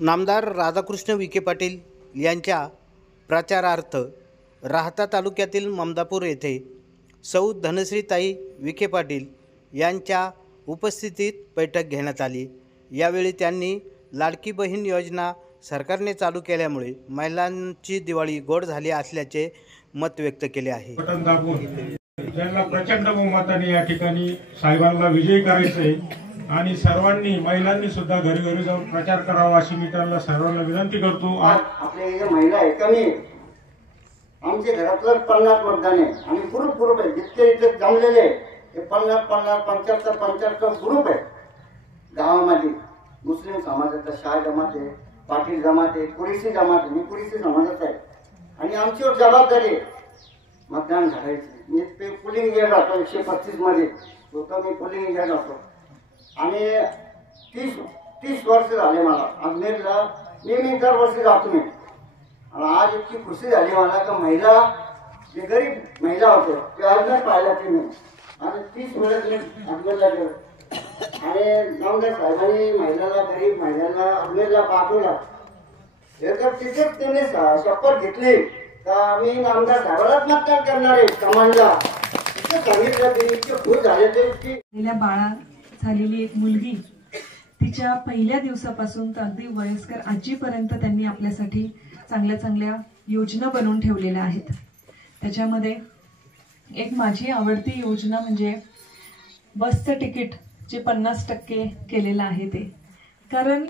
नामदार राधाकृष्ण विखे पाटील यांच्या प्रचारार्थ राहता तालुक्यातील ममदापूर येथे सौ धनश्रीताई विखे पाटील यांच्या उपस्थितीत बैठक घेण्यात आली। यावेळी त्यांनी लाडकी बहीण योजना सरकारने चालू केल्यामुळे महिलांची दिवाळी गोड झाली असल्याचे मत व्यक्त केले आहे। त्यांना प्रचंड बहुमताने या ठिकाणी साहेबांना विजयी करायचे आणि सर्वांनी महिलांनी सुद्धा घरी घरी जाऊन प्रचार करावा अशी मी त्यांना सर्वांना विनंती करतो। आपले जे महिला आहे कमी आमच्या घरातलं 50 मतदान आहे आणि ग्रुप आहे जितके इथे जमलेले हे 50 75 ग्रुप आहे गावामध्ये। मुस्लिम समाजाचा शाह जमात आहे, पाटील जमात आहे, कुरेशी जमात आहे, मी कुरेशी समाजाचा आहे आणि आमच्यावर जबाबदारी मतदान घालायचं। मी पोलिंग एजंट राहतो 135 मध्ये होतो, मी पोलिंग एजंट राहतो आणि 30 वर्ष झाले मला अजमेरला। मी दरवर्षी जातो मी आणि आज इतकी खुशी झाली मला का महिला जे गरीब महिला होते ते अजमेर पाहिला ते मी आणि 30 वेळेस मी अजमेरला गेलो आणि नामदार साहेबांनी महिलाला गरीब महिलांना अजमेरला पाठवला। एकदा तिथेच त्यांनी शपथ घेतली का मी नामदार साहेबालाच मतदान करणार आहे कमांडला। सांगितलं ते इतके खुश झाले ते की बाळा झालेली एक मुलगी तिच्या पहिल्या दिवसापासून तर अगदी वयस्कर आजीपर्यंत त्यांनी आपल्यासाठी चांगल्या योजना बनवून ठेवलेल्या आहेत। त्याच्यामध्ये एक माझी आवडती योजना म्हणजे बसचं तिकीट जे 50% केलेलं आहे ते, कारण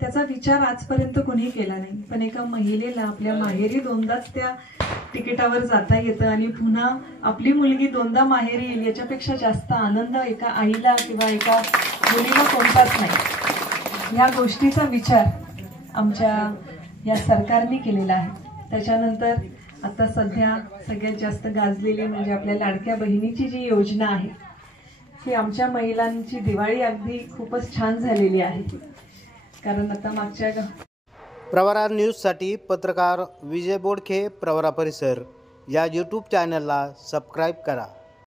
त्याचा विचार आजपर्यंत कोणी केला नाही, पण एका महिलेला आपल्या माहेरी दोनदाच त्या तिकिटावर जाता येतं आणि पुन्हा आपली मुलगी दोनदा माहेरी येईल याच्यापेक्षा जास्त आनंद एका आईला किंवा एका मुलीला कोणताच नाही। या गोष्टीचा विचार आमच्या या सरकारने केलेला आहे। त्याच्यानंतर आता सध्या सगळ्यात जास्त गाजलेली म्हणजे आपल्या लाडक्या बहिणीची जी योजना आहे ती आमच्या महिलांची दिवाळी अगदी खूपच छान झालेली आहे, कारण आता मागच्या प्रवरा न्यूजसाठी पत्रकार विजय बोडखे, प्रवरा परिसर या यूट्यूब चॅनलला सबस्क्राईब करा।